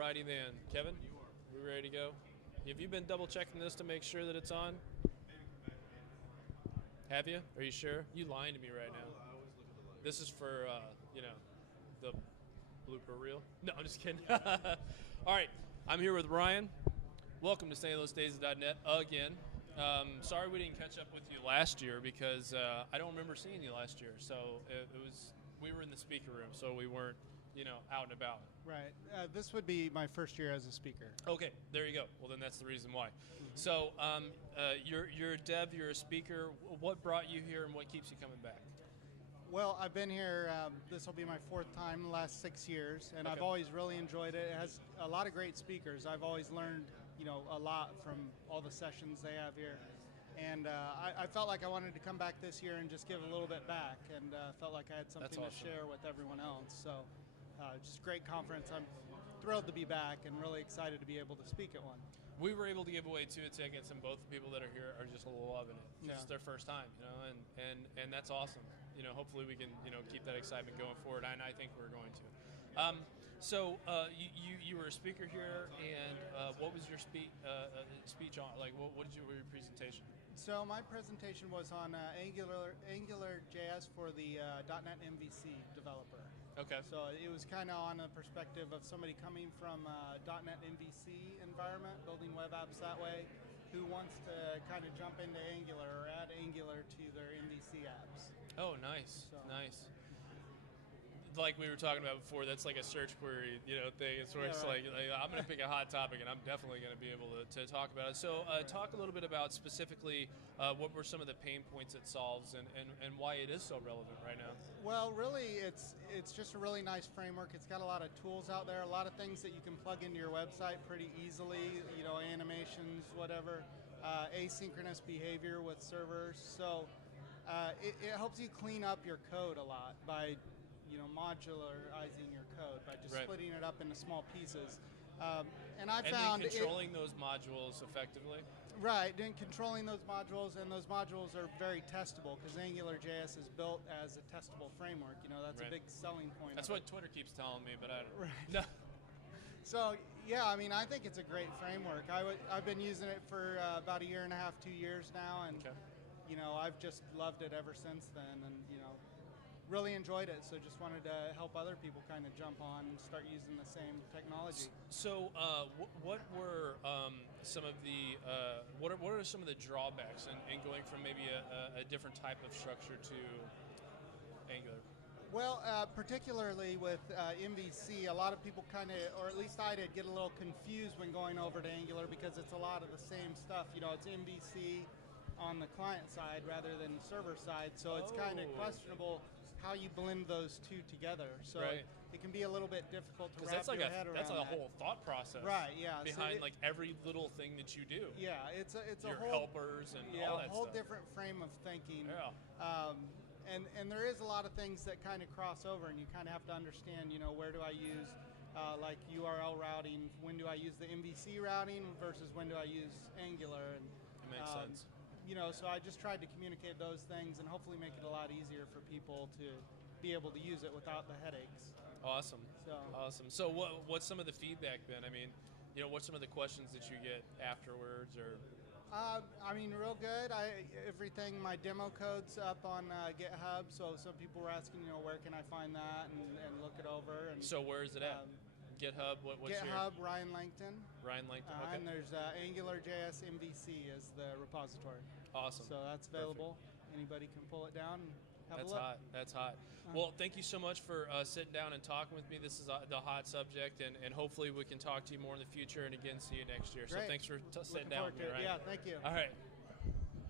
Alrighty then, Kevin, we ready to go? Have you been double checking this to make sure that it's on? Have you? Are you sure? You lying to me right now. This is for the blooper reel. No, I'm just kidding. All right, I'm here with Ryan. Welcome to STLTechTalk.net again. Sorry we didn't catch up with you last year because I don't remember seeing you last year. So we were in the speaker room, so we weren't out and about. Right. This would be my first year as a speaker. Okay, there you go. Well, then that's the reason why. Mm-hmm. So you're a dev, you're a speaker. What brought you here, and what keeps you coming back? Well, I've been here, this will be my fourth time in the last 6 years, and okay. I've always really enjoyed it. It has a lot of great speakers. I've always learned, a lot from all the sessions they have here. And I felt like I wanted to come back this year and just give a little bit back, and felt like I had something to share with everyone else. So just a great conference. I'm thrilled to be back and really excited to be able to speak at one. We were able to give away 2 tickets, and both the people that are here are just loving it. It's their first time, and that's awesome. Hopefully we can, keep that excitement going forward, and I think we're going to. So you were a speaker here, and what was your speech on? Like, what was your presentation? So my presentation was on AngularJS for the .NET MVC developer. Okay. So it was kind of on a perspective of somebody coming from a .NET MVC environment, building web apps that way, who wants to kind of jump into Angular or add Angular to their MVC apps. Oh, nice, nice. Like we were talking about before, that's like a search query, thing. It's where it's like I'm going to pick a hot topic, and I'm definitely going to be able to talk about it. So talk a little bit about specifically what were some of the pain points it solves, and why it is so relevant right now. Well, really, it's just a really nice framework. It's got a lot of tools out there, a lot of things that you can plug into your website pretty easily, animations, whatever, asynchronous behavior with servers. So it helps you clean up your code a lot by modularizing your code by just splitting it up into small pieces. And found then controlling those modules effectively. Right, and controlling those modules, and those modules are very testable because AngularJS is built as a testable framework. That's a big selling point. That's what Twitter keeps telling me, but I don't. Right. No. So yeah, I think it's a great framework. I've been using it for about 1.5 years, 2 years now, and I've just loved it ever since then, and really enjoyed it, so just wanted to help other people kind of jump on and start using the same technology. So, what were some of the what are some of the drawbacks in going from maybe a different type of structure to Angular? Well, particularly with MVC, a lot of people kind of, or at least I did, get a little confused when going over to Angular because it's a lot of the same stuff. It's MVC on the client side rather than server side, so it's kind of questionable how you blend those two together. So it can be a little bit difficult to wrap your head around. That's a whole thought process. Right, yeah. Behind like every little thing that you do. Yeah, it's a your whole helpers and all that a whole stuff. different frame of thinking. Yeah. And there is a lot of things that kind of cross over, and you kind of have to understand, where do I use like URL routing, when do I use the MVC routing versus when do I use Angular. And it makes sense. So I just tried to communicate those things and hopefully make it a lot easier for people to be able to use it without the headaches. Awesome. Awesome. So what's some of the feedback been? What's some of the questions that you get afterwards, or? Real good. My demo code's up on GitHub, so some people were asking, where can I find that and look it over. And so where is it at? GitHub? What's GitHub, Ryan Langton. Ryan Langton, okay. And there's AngularJS MVC as the repository. Awesome. So that's available. Perfect. Anybody can pull it down and have a look. That's hot. Well, thank you so much for sitting down and talking with me. This is the hot subject, and hopefully we can talk to you more in the future, and again, see you next year. Great. So thanks for sitting down with me, Ryan. Yeah, thank you. All right.